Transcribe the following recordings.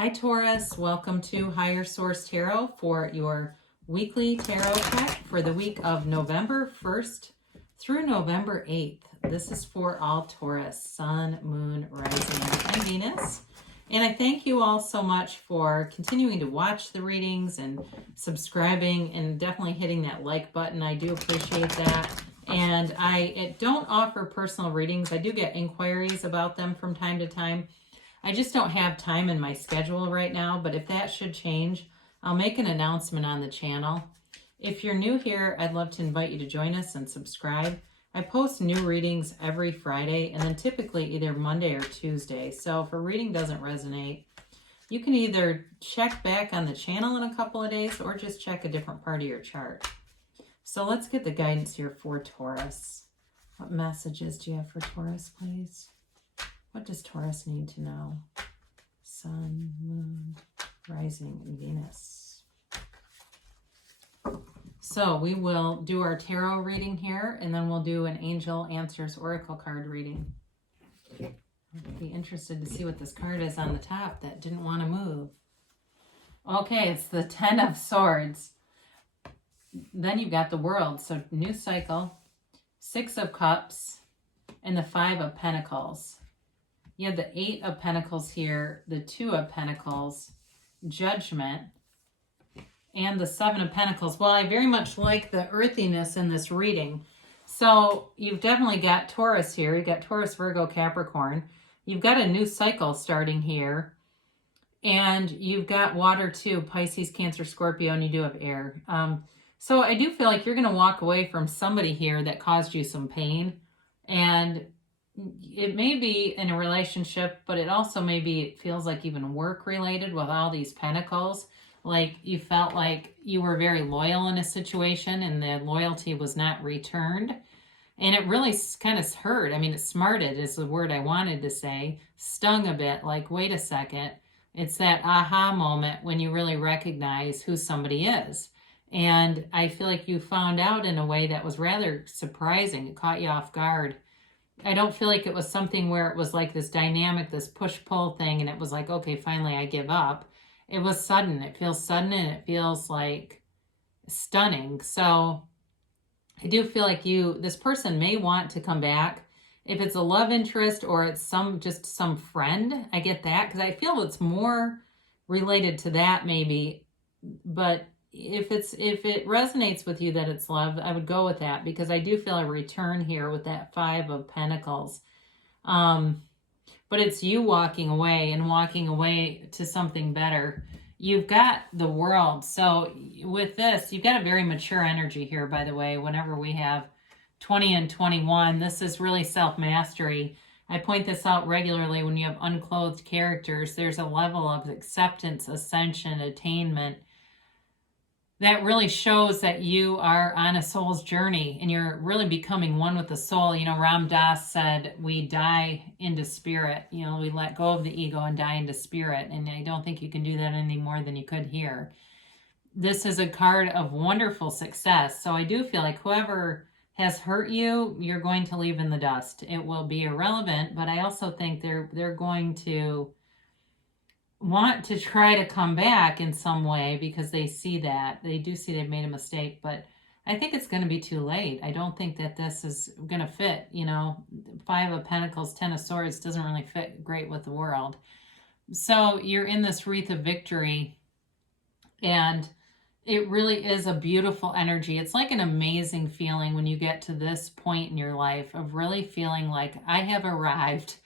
Hi Taurus, welcome to Higher Source Tarot for your weekly tarot check for the week of November 1st through November 8th. This is for all Taurus, Sun, Moon, Rising, and Venus. And I thank you all so much for continuing to watch the readings and subscribing and definitely hitting that like button. I do appreciate that. And I don't offer personal readings. I do get inquiries about them from time to time. I just don't have time in my schedule right now, but if that should change, I'll make an announcement on the channel. If you're new here, I'd love to invite you to join us and subscribe. I post new readings every Friday and then typically either Monday or Tuesday. So if a reading doesn't resonate, you can either check back on the channel in a couple of days or just check a different part of your chart. So let's get the guidance here for Taurus. What messages do you have for Taurus, please? What does Taurus need to know? Sun, Moon, Rising, and Venus. So we will do our tarot reading here, and then we'll do an Angel Answers Oracle card reading. I'd be interested to see what this card is on the top that didn't want to move. Okay, it's the 10 of Swords. Then you've got the World, so new cycle, 6 of Cups, and the 5 of Pentacles. You have the 8 of Pentacles here, the 2 of Pentacles, Judgment, and the 7 of Pentacles. Well, I very much like the earthiness in this reading. So you've definitely got Taurus here. You've got Taurus, Virgo, Capricorn. You've got a new cycle starting here. And you've got water too, Pisces, Cancer, Scorpio, and you do have air. So I do feel like you're going to walk away from somebody here that caused you some pain. And it may be in a relationship, but it also maybe it feels like even work related with all these pentacles. Like you felt like you were very loyal in a situation and the loyalty was not returned. And it really kind of hurt. I mean, it smarted is the word I wanted to say. Stung a bit, like, wait a second. It's that aha moment when you really recognize who somebody is. And I feel like you found out in a way that was rather surprising. It caught you off guard. I don't feel like it was something where it was like this dynamic, this push-pull thing, and it was like, okay, finally I give up. It was sudden. It feels sudden, and it feels like stunning. So I do feel like this person may want to come back. If it's a love interest or it's just some friend, I get that, because I feel it's more related to that maybe. But if it resonates with you that it's love, I would go with that, because I do feel a return here with that 5 of Pentacles. But it's you walking away to something better. You've got the World. So with this, you've got a very mature energy here, by the way. Whenever we have 20 and 21, this is really self-mastery. I point this out regularly when you have unclothed characters. There's a level of acceptance, ascension, attainment that really shows that you are on a soul's journey and you're really becoming one with the soul. You know, Ram Dass said, we die into spirit. You know, we let go of the ego and die into spirit. And I don't think you can do that any more than you could here. This is a card of wonderful success. So I do feel like whoever has hurt you, you're going to leave in the dust. It will be irrelevant, but I also think they're going to want to try to come back in some way, because they see that. They do see they've made a mistake, but I think it's going to be too late. I don't think that this is going to fit. You know, 5 of Pentacles, 10 of Swords doesn't really fit great with the World. So you're in this wreath of victory, and it really is a beautiful energy. It's like an amazing feeling when you get to this point in your life of really feeling like I have arrived.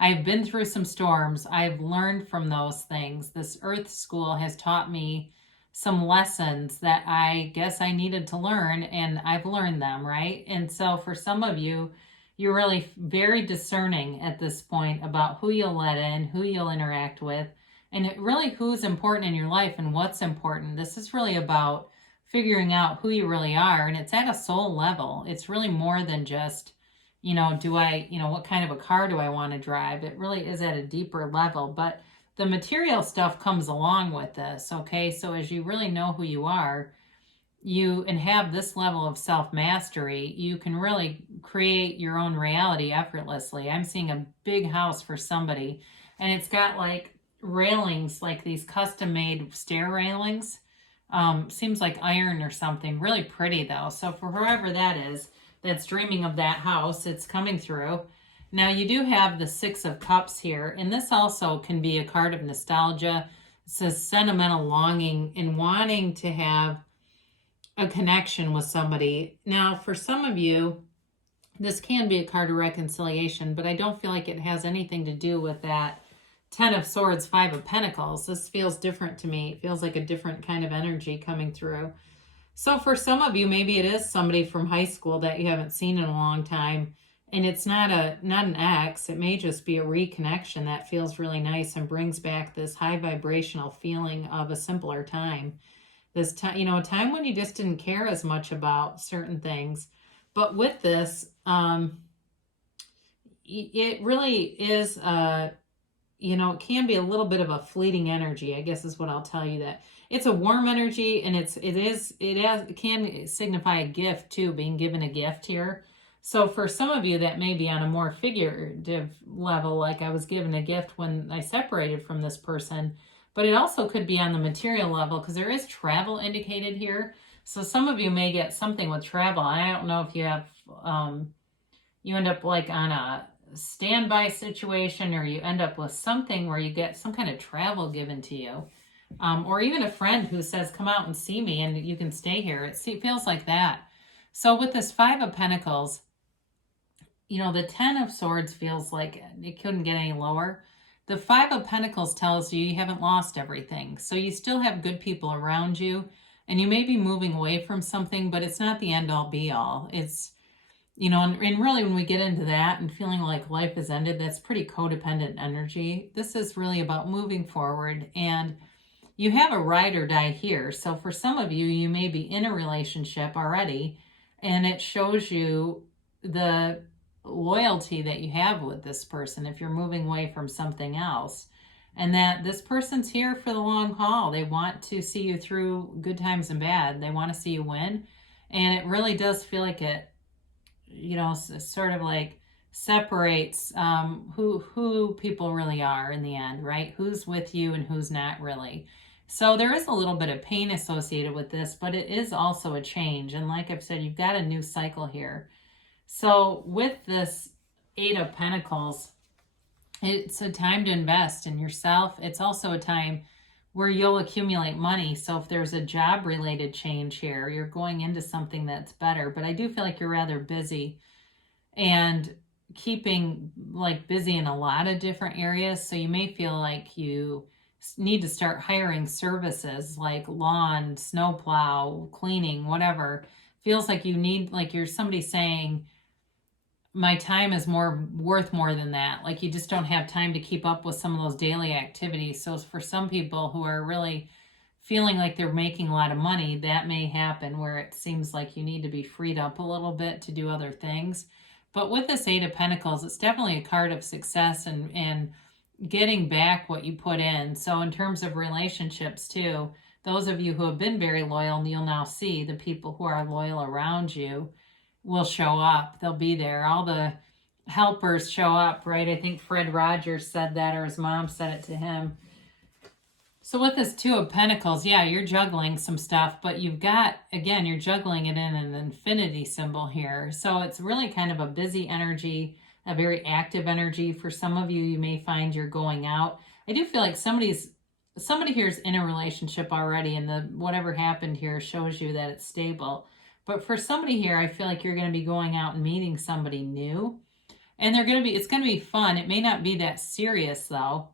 I've been through some storms. I've learned from those things. This Earth School has taught me some lessons that I guess I needed to learn, and I've learned them, right? And so for some of you, you're really very discerning at this point about who you'll let in, who you'll interact with, and really who's important in your life and what's important. This is really about figuring out who you really are, and it's at a soul level. It's really more than just, you know, what kind of a car do I want to drive? It really is at a deeper level, but the material stuff comes along with this, okay? So as you really know who you are, and have this level of self-mastery, you can really create your own reality effortlessly. I'm seeing a big house for somebody, and it's got like railings, like these custom-made stair railings. Seems like iron or something. Really pretty though. So for whoever that is that's dreaming of that house, it's coming through. Now you do have the Six of Cups here, and this also can be a card of nostalgia. It says sentimental longing and wanting to have a connection with somebody. Now for some of you, this can be a card of reconciliation, but I don't feel like it has anything to do with that Ten of Swords, Five of Pentacles. This feels different to me. It feels like a different kind of energy coming through. So for some of you, maybe it is somebody from high school that you haven't seen in a long time, and it's not an ex. It may just be a reconnection that feels really nice and brings back this high vibrational feeling of a simpler time. This time, a time when you just didn't care as much about certain things. But with this, it really is it can be a little bit of a fleeting energy, I guess is what I'll tell you. That it's a warm energy, and it can signify a gift too, being given a gift here. So for some of you, that may be on a more figurative level, like I was given a gift when I separated from this person, but it also could be on the material level because there is travel indicated here. So some of you may get something with travel. I don't know if you have, you end up like on a standby situation, or you end up with something where you get some kind of travel given to you, or even a friend who says, come out and see me and you can stay here. It feels like that. So with this Five of Pentacles, the Ten of Swords feels like it couldn't get any lower. The Five of Pentacles tells you you haven't lost everything. So you still have good people around you, and you may be moving away from something, but it's not the end all be all. It's, and really when we get into that and feeling like life has ended, that's pretty codependent energy. This is really about moving forward, and you have a ride or die here. So for some of you, you may be in a relationship already, and it shows you the loyalty that you have with this person if you're moving away from something else, and that this person's here for the long haul. They want to see you through good times and bad. They want to see you win, and it really does feel like it sort of like separates who people really are in the end, right? Who's with you and who's not really. So there is a little bit of pain associated with this, but it is also a change. And like I've said, you've got a new cycle here. So with this Eight of Pentacles, it's a time to invest in yourself. It's also a time where you'll accumulate money. So if there's a job related change here, you're going into something that's better. But I do feel like you're rather busy and keeping busy in a lot of different areas. So you may feel like you need to start hiring services like lawn, snowplow, cleaning, whatever. Feels like you need, you're somebody saying, my time is worth more than that. Like you just don't have time to keep up with some of those daily activities. So for some people who are really feeling like they're making a lot of money, that may happen where it seems like you need to be freed up a little bit to do other things. But with this Eight of Pentacles, it's definitely a card of success and getting back what you put in. So in terms of relationships too, those of you who have been very loyal, and you'll now see the people who are loyal around you will show up. They'll be there. All the helpers show up, right? I think Fred Rogers said that, or his mom said it to him. So with this Two of Pentacles, yeah, you're juggling some stuff, but you've got, again, you're juggling it in an infinity symbol here. So it's really kind of a busy energy, a very active energy. For some of you, you may find you're going out. I do feel like somebody here is in a relationship already, and whatever happened here shows you that it's stable. But for somebody here, I feel like you're going to be going out and meeting somebody new. And it's going to be fun. It may not be that serious though,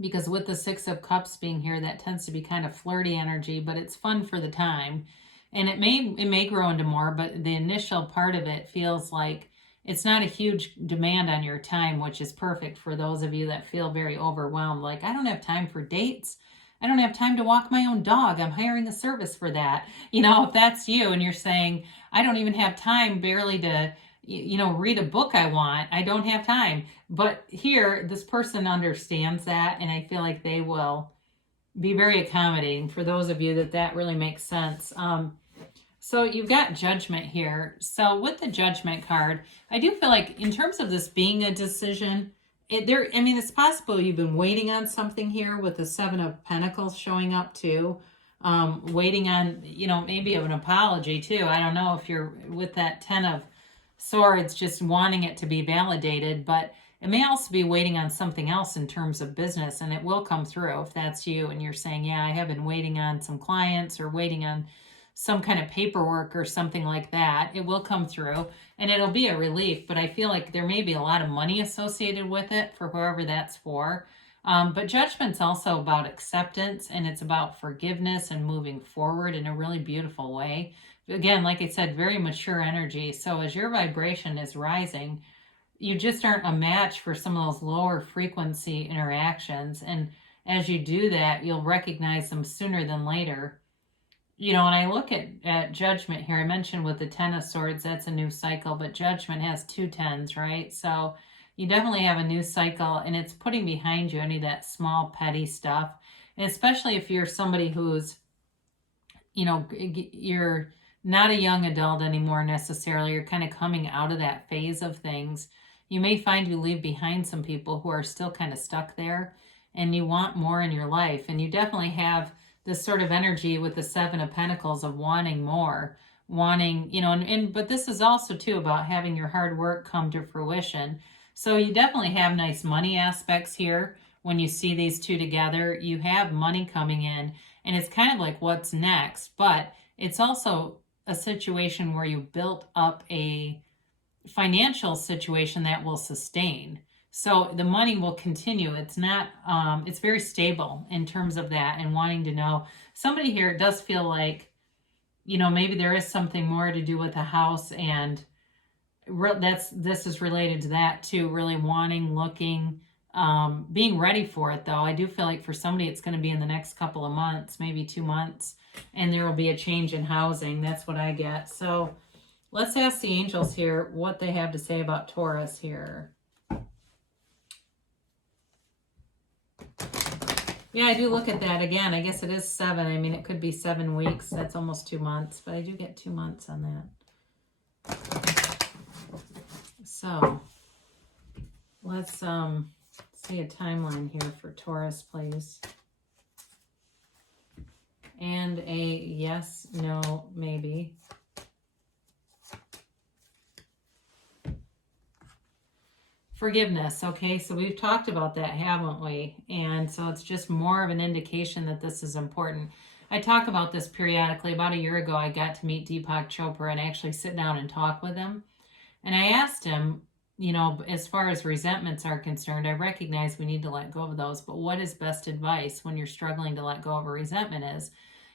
because with the Six of Cups being here, that tends to be kind of flirty energy, but it's fun for the time. And it may grow into more, but the initial part of it feels like it's not a huge demand on your time, which is perfect for those of you that feel very overwhelmed. Like, I don't have time for dates. I don't have time to walk my own dog. I'm hiring a service for that. If that's you and you're saying, I don't even have time barely to, read a book I want. I don't have time. But here, this person understands that, and I feel like they will be very accommodating for those of you that really makes sense. So you've got Judgment here. So with the Judgment card, I do feel like in terms of this being a decision, I mean, it's possible you've been waiting on something here with the Seven of Pentacles showing up too. Waiting on, maybe an apology too. I don't know if you're with that Ten of Swords, just wanting it to be validated, but it may also be waiting on something else in terms of business, and it will come through if that's you and you're saying, yeah, I have been waiting on some clients or waiting on some kind of paperwork or something like that. It will come through and it'll be a relief, but I feel like there may be a lot of money associated with it for whoever that's for. But Judgment's also about acceptance, and it's about forgiveness and moving forward in a really beautiful way. Again, like I said, very mature energy. So as your vibration is rising, you just aren't a match for some of those lower frequency interactions. And as you do that, you'll recognize them sooner than later. And I look at Judgment here. I mentioned with the Ten of Swords, that's a new cycle, but Judgment has 2 tens, right? So you definitely have a new cycle, and it's putting behind you any of that small, petty stuff. And especially if you're somebody who's, you're not a young adult anymore necessarily. You're kind of coming out of that phase of things. You may find you leave behind some people who are still kind of stuck there, and you want more in your life. And you definitely have this sort of energy with the Seven of Pentacles of wanting more, but this is also too about having your hard work come to fruition. So you definitely have nice money aspects here. When you see these two together, you have money coming in, and it's kind of like what's next, but it's also a situation where you built up a financial situation that will sustain. So the money will continue. It's not, it's very stable in terms of that, and wanting to know. Somebody here, it does feel like, maybe there is something more to do with the house, and this is related to that too, really wanting, looking, being ready for it though. I do feel like for somebody, it's going to be in the next couple of months, maybe 2 months, and there will be a change in housing. That's what I get. So let's ask the angels here what they have to say about Taurus here. Yeah, I do look at that again. I guess it is 7. I mean, it could be 7 weeks. That's almost 2 months, but I do get 2 months on that. So let's see a timeline here for Taurus, please. And a yes, no, maybe. Forgiveness. Okay, so we've talked about that, haven't we? And so it's just more of an indication that this is important. I talk about this periodically. About a year ago, I got to meet Deepak Chopra and actually sit down and talk with him. And I asked him, as far as resentments are concerned, I recognize we need to let go of those, but what is best advice when you're struggling to let go of a resentment is?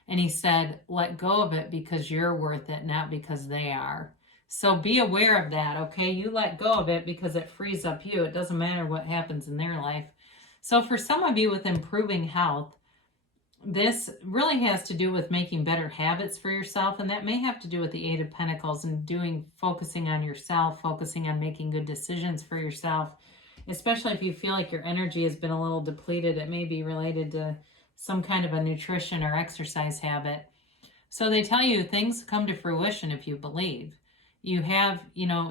And he said, let go of it because you're worth it, not because they are. So be aware of that, okay? You let go of it because it frees up you. It doesn't matter what happens in their life. So for some of you with improving health, this really has to do with making better habits for yourself, and that may have to do with the Eight of Pentacles and focusing on yourself, focusing on making good decisions for yourself, especially if you feel like your energy has been a little depleted. It may be related to some kind of a nutrition or exercise habit. So they tell you things come to fruition if you believe. You have,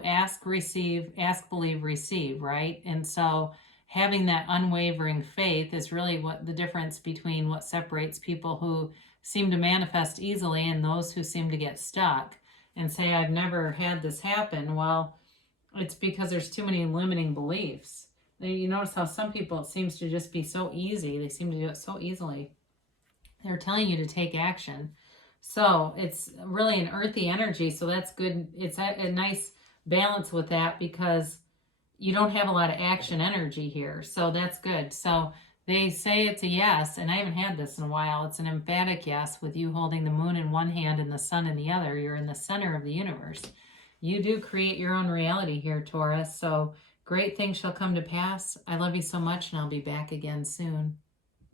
ask, receive, ask, believe, receive, right? And so having that unwavering faith is really what the difference between what separates people who seem to manifest easily and those who seem to get stuck and say, I've never had this happen. Well, it's because there's too many limiting beliefs. You notice how some people, it seems to just be so easy. They seem to do it so easily. They're telling you to take action. So it's really an earthy energy. So that's good. It's a nice balance with that because you don't have a lot of action energy here. So that's good. So they say it's a yes, and I haven't had this in a while. It's an emphatic yes with you holding the moon in one hand and the sun in the other. You're in the center of the universe. You do create your own reality here, Taurus. So great things shall come to pass. I love you so much, and I'll be back again soon.